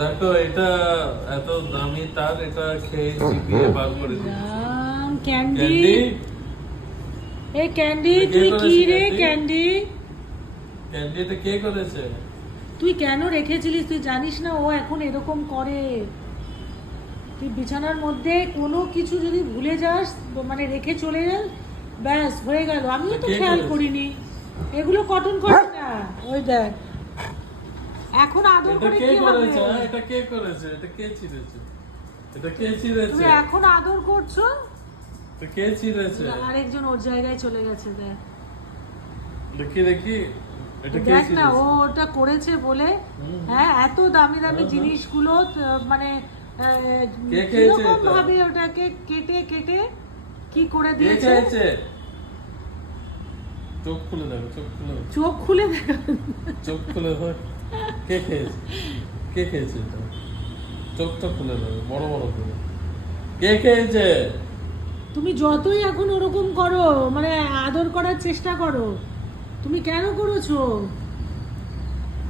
দেখো এটা এত দামি তার এটা খেয়ে চিবিয়ে বার করে ক্যান্ডি। এ ক্যান্ডি তুই কি রে ক্যান্ডি? ক্যান্ডি? ক্যান্ডি এটা কে করেছে? তুই কেন রেখেছিলিস? তুই জানিস না ও এখন এরকম করে। তুই বিছানার মধ্যে কোনো কিছু যদি ভুলে যাস মানে রেখে চলে যাস ব্যাস হয়ে গেল। আমিও তো খেয়াল করিনি। এগুলো কটন করে না। ওই দেখ। এখন আদর করে কি হবে হ্যাঁ? এটা কে করেছে? এটা কে ছিঁড়েছে? এটা কে ছিঁড়েছে? তুমি এখন আদর করছ? এটা কে ছিঁড়েছে? আরেকজন ওর জায়গায় চলে গেছে দেখ। দেখি? দেখি দেখ না ও ওটা করেছে বলে হ্যাঁ এত দামি দামি হ্যাঁ, জিনিসগুলো মানে কীরকম ভাবে ওটাকে কেটে কেটে কি করে দিয়েছে? চোখ খুলে দেখো চোখ খুলে। চোখ খুলে দেখা। চোখ খুলে দেখ। কে খেয়েছে? কে খেয়েছে এটা? চোখটা খুলে দেবে বড় বড় করে। কে খেয়েছে? তুমি যতই এখন ওরকম করো মানে আদর করার চেষ্টা করো তুমি কেন করেছ?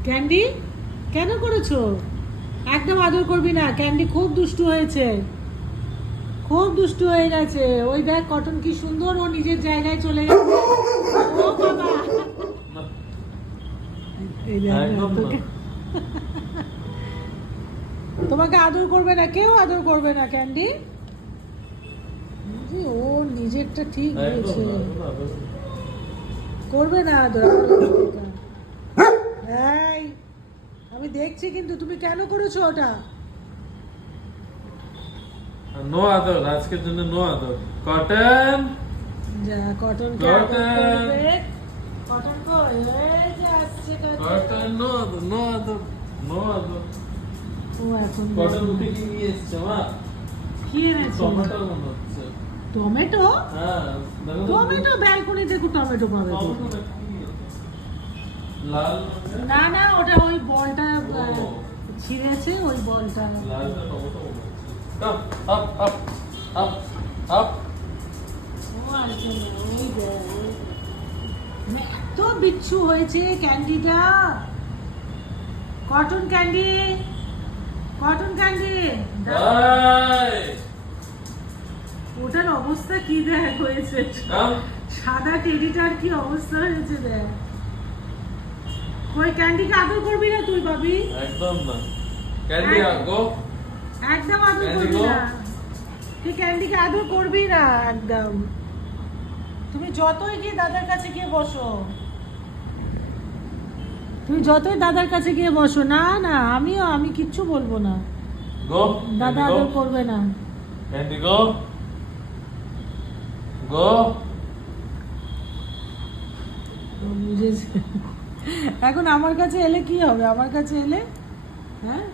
ক্যান্ডি কেন করেছ? একদম আদর করবি না ক্যান্ডি খুব দুষ্টু হয়েছে। খুব দুষ্টু হয়ে গেছে। ওই দেখ কটন কি সুন্দর ও নিজের জায়গায় চলে গেছে। ও বাবা। তোমাকে আদর করবে না কেউ আদর করবে না ক্যান্ডি। ও নিজেরটা ঠিক হয়েছে না। করবে না। আদর আমি দেখছি কিন্তু তুমি কেন করেছ ওটা? নো আদর আজকের জন্য নো আদর। কটন? যা কটন। Cotton! কটন কই? Cotton। নো নো নো ও এখন কটন উঠে কি নিয়ে এসছে মা? কি এনেছো? টমেটো মনে হচ্ছে। টমেটো? হ্যাঁ টমেটো? ব্যালকনি থেকে টমেটো পাবে। লাল না না ওটা ওই বলটা ছিঁড়েছে ওই বলটা। লালটা tomato. Up, up, up, up, up. ও আসবে ওই দেখ, এত বিচ্ছু হয়েছে ক্যান্ডিটা। Cotton candy cotton candy. ওটার অবস্থা কি দেখ হয়েছে? সাদা টেডিটার কি অবস্থা হয়েছে দেখ। ওই ক্যান্ডিকে আদর করবি না তুই ভাবি? একদম না। ক্যান্ডি গো। একদম আদর করবি. না। তুই ক্যান্ডিকে আদর করবি না একদম। তুমি যতই গিয়ে দাদার কাছে গিয়ে বসো। তুমি যতই দাদার কাছে গিয়ে বসো না না আমিও আমি কিচ্ছু বলব না। গো দাদা আদর করবে না। ক্যান্ডি গো। গো। এখন আমার কাছে এলে কি হবে? আমার কাছে এলে? হ্যাঁ?